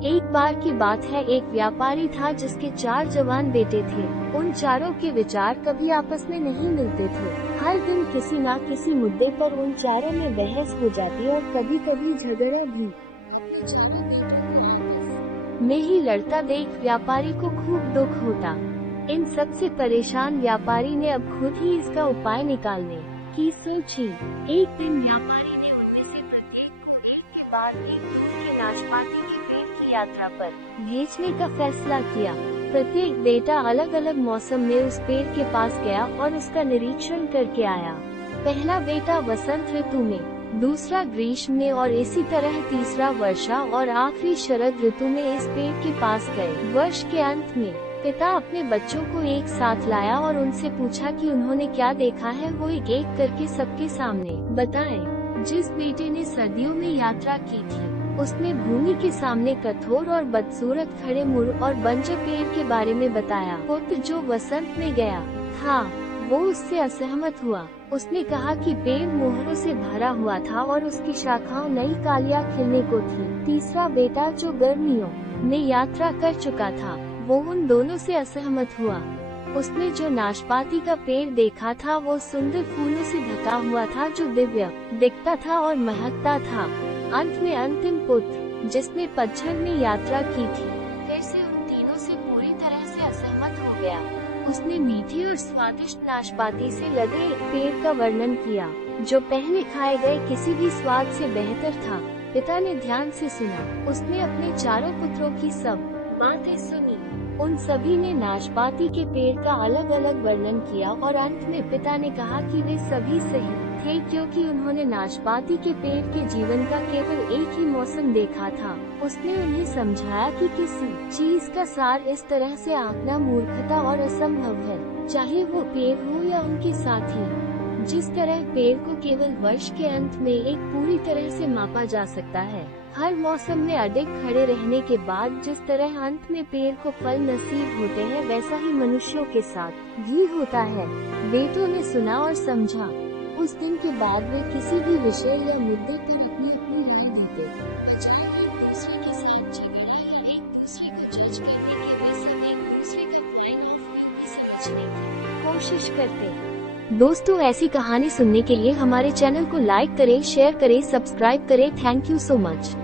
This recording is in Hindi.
एक बार की बात है, एक व्यापारी था जिसके 4 जवान बेटे थे। उन चारों के विचार कभी आपस में नहीं मिलते थे। हर दिन किसी न किसी मुद्दे पर उन चारों में बहस हो जाती और कभी कभी झगड़ा भी। अपने चारों बेटों को आपस में ही लड़ता देख व्यापारी को खूब दुख होता। इन सब से परेशान व्यापारी ने अब खुद ही इसका उपाय निकालने की सोची। एक दिन व्यापारी ने उनमें से प्रत्येक को एक के बाद एक दूर के नाशपाती के पेड़ की यात्रा पर भेजने का फैसला किया। प्रत्येक बेटा अलग अलग मौसम में उस पेड़ के पास गया और उसका निरीक्षण करके आया। पहला बेटा वसंत ऋतु में, दूसरा ग्रीष्म में और इसी तरह तीसरा वर्षा और आखिरी शरद ऋतु में इस पेड़ के पास गए। वर्ष के अंत में पिता अपने बच्चों को एक साथ लाया और उनसे पूछा कि उन्होंने क्या देखा है। वो एक एक करके सबके सामने बताएं। जिस बेटे ने सर्दियों में यात्रा की थी उसने भूमि के सामने कठोर और बदसूरत खड़े मुड़ और बंजर पेड़ के बारे में बताया। पुत्र जो वसंत में गया था वो उससे असहमत हुआ। उसने कहा कि पेड़ मोहरों से भरा हुआ था और उसकी शाखाओं नई कालियां खिलने को थी। तीसरा बेटा जो गर्मियों में यात्रा कर चुका था वो उन दोनों से असहमत हुआ। उसने जो नाशपाती का पेड़ देखा था वो सुंदर फूलों से ढका हुआ था जो दिव्य दिखता था और महकता था। अंत में अंतिम पुत्र जिसने पतझड़ में यात्रा की थी फिर से उन तीनों से पूरी तरह से असहमत हो गया। उसने मीठी और स्वादिष्ट नाशपाती से लदे एक पेड़ का वर्णन किया जो पहले खाए गए किसी भी स्वाद से बेहतर था। पिता ने ध्यान से सुना। उसने अपने चारों पुत्रों की सब बातें सुनी। उन सभी ने नाशपाती के पेड़ का अलग अलग वर्णन किया और अंत में पिता ने कहा कि वे सभी सही थे क्योंकि उन्होंने नाशपाती के पेड़ के जीवन का केवल एक ही मौसम देखा था। उसने उन्हें समझाया कि किसी चीज का सार इस तरह से आंकना मूर्खता और असंभव है, चाहे वो पेड़ हो या उनके साथी। जिस तरह पेड़ को केवल वर्ष के अंत में एक पूरी तरह से मापा जा सकता है, हर मौसम में अडिग खड़े रहने के बाद जिस तरह अंत में पेड़ को फल नसीब होते हैं, वैसा ही मनुष्यों के साथ भी होता है। बेटों ने सुना और समझा। उस दिन के बाद वे किसी भी विषय या मुद्दे पर अपनी अपनी राय देते। एक दूसरे के साथ झगड़े या एक दूसरे को जज करने के वैसे एक दूसरे का पॉइंट ऑफ व्यू भी समझने की कोशिश करते। दोस्तों, ऐसी कहानी सुनने के लिए हमारे चैनल को लाइक करें, शेयर करें, सब्सक्राइब करें। Thank you so much.